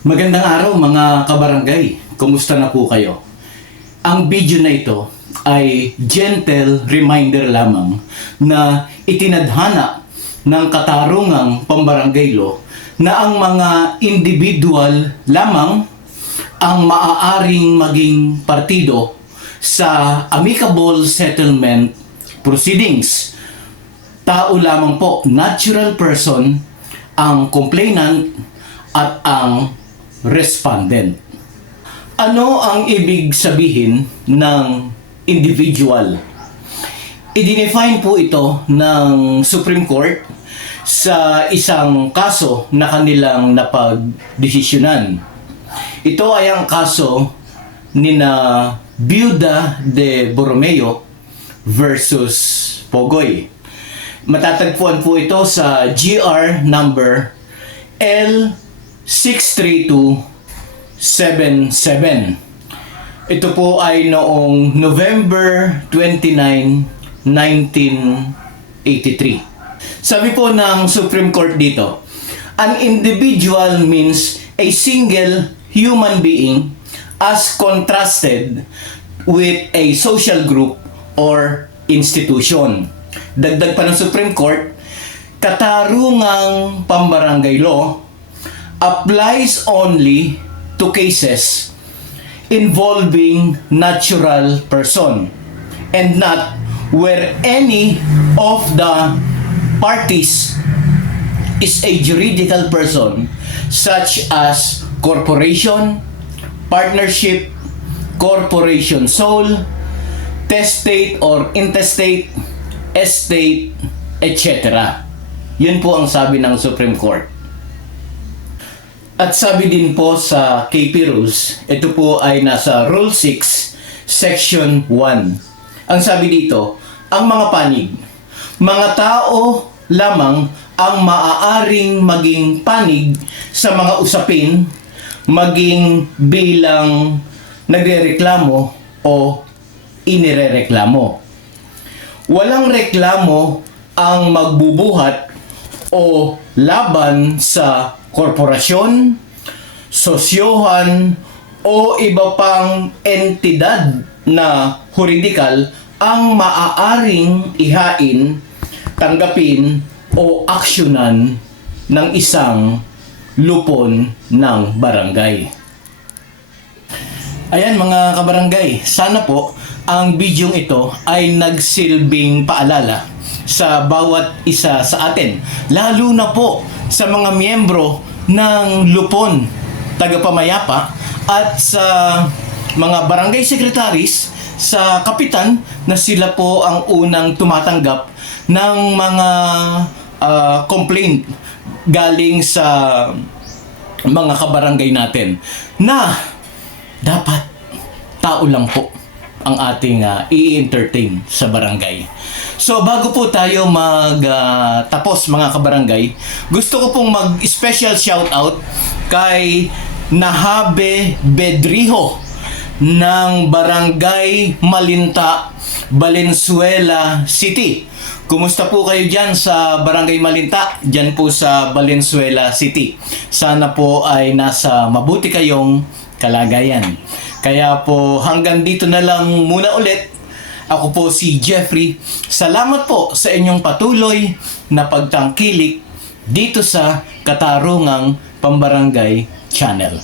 Magandang araw mga kabarangay. Kumusta na po kayo? Ang video na ito ay gentle reminder lamang na itinadhana ng katarungang pambarangay law na ang mga individual lamang ang maaaring maging partido sa amicable settlement proceedings. Tao lamang po, natural person, ang complainant at ang respondent. Ano ang ibig sabihin ng individual? I-define po ito ng Supreme Court sa isang kaso na kanilang napagdesisyonan. Ito ay ang kaso ni na Biuda de Borromeo versus Pogoy. Matatagpuan po ito sa GR number L63277. Ito po ay noong November 29, 1983. Sabi po ng Supreme Court dito, an individual means a single human being as contrasted with a social group or institution. Dagdag pa ng Supreme Court, katarungang pambarangay law applies only to cases involving natural person and not where any of the parties is a juridical person such as corporation, partnership, corporation sole, testate or intestate, estate, etc. Yun po ang sabi ng Supreme Court. At sabi din po sa KP Rules, ito po ay nasa Rule 6, Section 1. Ang sabi dito, ang mga panig, mga tao lamang ang maaaring maging panig sa mga usapin, maging bilang nagrereklamo o inirereklamo. Walang reklamo ang magbubuhat o laban sa korporasyon, sosyohan, o iba pang entidad na juridikal ang maaaring ihain, tanggapin, o aksyonan ng isang lupon ng barangay. Ayan mga kabarangay, sana po ang bidyong ito ay nagsilbing paalala sa bawat isa sa atin. Lalo na po sa mga miyembro ng Lupon, tagapamayapa at sa mga barangay secretaries sa kapitan na sila po ang unang tumatanggap ng mga ah, complaint galing sa mga kabarangay natin na dapat tao lang po ang ating ah, i-entertain sa barangay. So bago po tayo mag-tapos mga kabarangay, gusto ko pong mag-special shout out kay Nahabe Bedriho ng Barangay Malinta, Valenzuela City. Kumusta po kayo dyan sa Barangay Malinta? Dyan po sa Valenzuela City. Sana po ay nasa mabuti kayong kalagayan. Kaya po hanggang dito na lang muna ulit. Ako po si Jeffrey. Salamat po sa inyong patuloy na pagtangkilik dito sa Katarungang Pambarangay Channel.